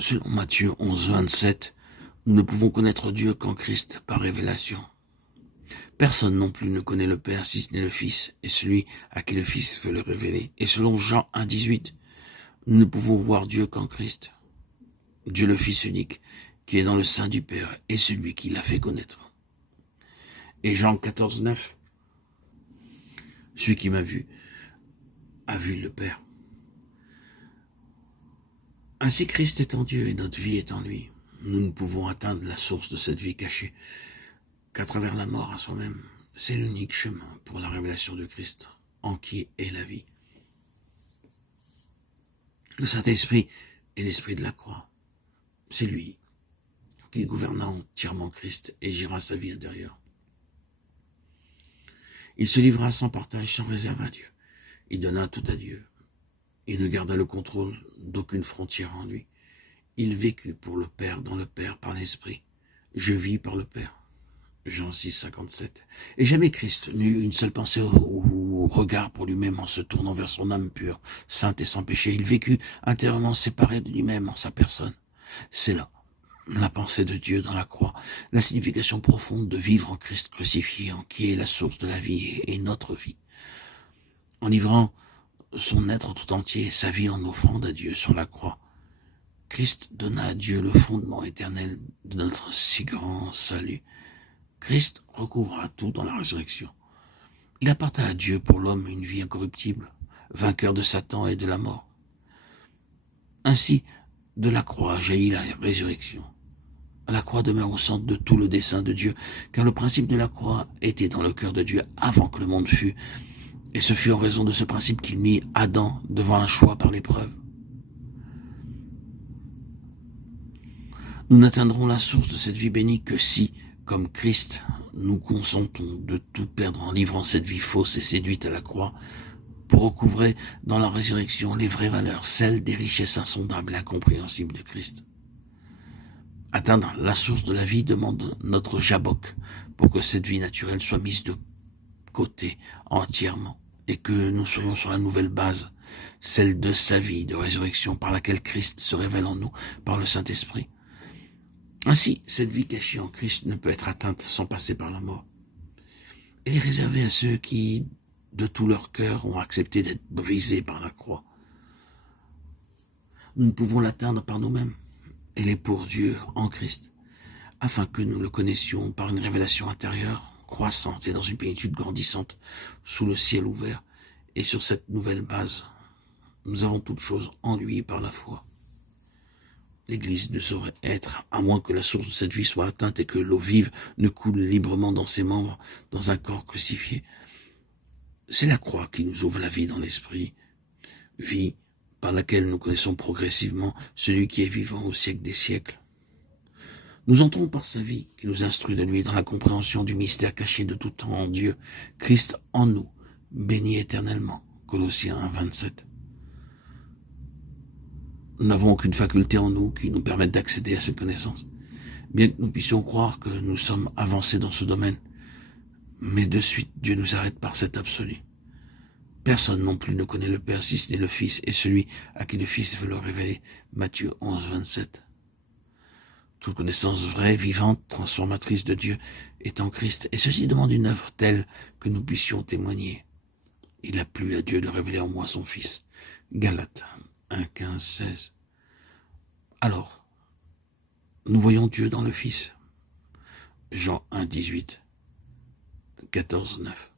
Selon Matthieu 11, 27, nous ne pouvons connaître Dieu qu'en Christ par révélation. Personne non plus ne connaît le Père si ce n'est le Fils, et celui à qui le Fils veut le révéler. Et selon Jean 1, 18, nous ne pouvons voir Dieu qu'en Christ. Dieu le Fils unique, qui est dans le sein du Père, est celui qui l'a fait connaître. Et Jean 14, 9, celui qui m'a vu a vu le Père. Ainsi Christ est en Dieu et notre vie est en lui. Nous ne pouvons atteindre la source de cette vie cachée qu'à travers la mort à soi-même. C'est l'unique chemin pour la révélation de Christ, en qui est la vie. Le Saint-Esprit est l'esprit de la croix. C'est lui qui gouverna entièrement Christ et gira sa vie intérieure. Il se livra sans partage, sans réserve à Dieu. Il donna tout à Dieu. Il ne garda le contrôle d'aucune frontière en lui. Il vécut pour le Père, dans le Père, par l'Esprit. Je vis par le Père. Jean 6, 57. Et jamais Christ n'eut une seule pensée ou regard pour lui-même en se tournant vers son âme pure, sainte et sans péché. Il vécut intérieurement séparé de lui-même en sa personne. C'est là la pensée de Dieu dans la croix, la signification profonde de vivre en Christ crucifié, en qui est la source de la vie et notre vie. En livrant son être tout entier, sa vie en offrande à Dieu sur la croix, Christ donna à Dieu le fondement éternel de notre si grand salut. Christ recouvra tout dans la résurrection. Il apporta à Dieu pour l'homme une vie incorruptible, vainqueur de Satan et de la mort. Ainsi, de la croix jaillit la résurrection. La croix demeure au centre de tout le dessein de Dieu, car le principe de la croix était dans le cœur de Dieu avant que le monde fût, et ce fut en raison de ce principe qu'il mit Adam devant un choix par l'épreuve. Nous n'atteindrons la source de cette vie bénie que si, comme Christ, nous consentons de tout perdre en livrant cette vie fausse et séduite à la croix, pour recouvrer dans la résurrection les vraies valeurs, celles des richesses insondables et incompréhensibles de Christ. Atteindre la source de la vie demande notre jabok pour que cette vie naturelle soit mise de côté entièrement et que nous soyons sur la nouvelle base, celle de sa vie de résurrection par laquelle Christ se révèle en nous par le Saint-Esprit. Ainsi, cette vie cachée en Christ ne peut être atteinte sans passer par la mort. Elle est réservée à ceux qui, de tout leur cœur, ont accepté d'être brisés par la croix. Nous ne pouvons l'atteindre par nous-mêmes. Elle est pour Dieu en Christ, afin que nous le connaissions par une révélation intérieure, croissante et dans une plénitude grandissante, sous le ciel ouvert. Et sur cette nouvelle base, nous avons toutes choses en lui par la foi. L'Église ne saurait être, à moins que la source de cette vie soit atteinte et que l'eau vive ne coule librement dans ses membres, dans un corps crucifié. C'est la croix qui nous ouvre la vie dans l'esprit, vie par laquelle nous connaissons progressivement celui qui est vivant au siècle des siècles. Nous entrons par sa vie qui nous instruit de lui dans la compréhension du mystère caché de tout temps en Dieu, Christ en nous, béni éternellement. Colossiens 1, 27. Nous n'avons aucune faculté en nous qui nous permette d'accéder à cette connaissance, bien que nous puissions croire que nous sommes avancés dans ce domaine. Mais de suite, Dieu nous arrête par cet absolu. Personne non plus ne connaît le Père si ce n'est le Fils et celui à qui le Fils veut le révéler. Matthieu 11, 27. Toute connaissance vraie, vivante, transformatrice de Dieu est en Christ, et ceci demande une œuvre telle que nous puissions témoigner. Il a plu à Dieu de révéler en moi son Fils. Galates 1, 15, 16. Alors, nous voyons Dieu dans le Fils. Jean 1, 18, 14, 9.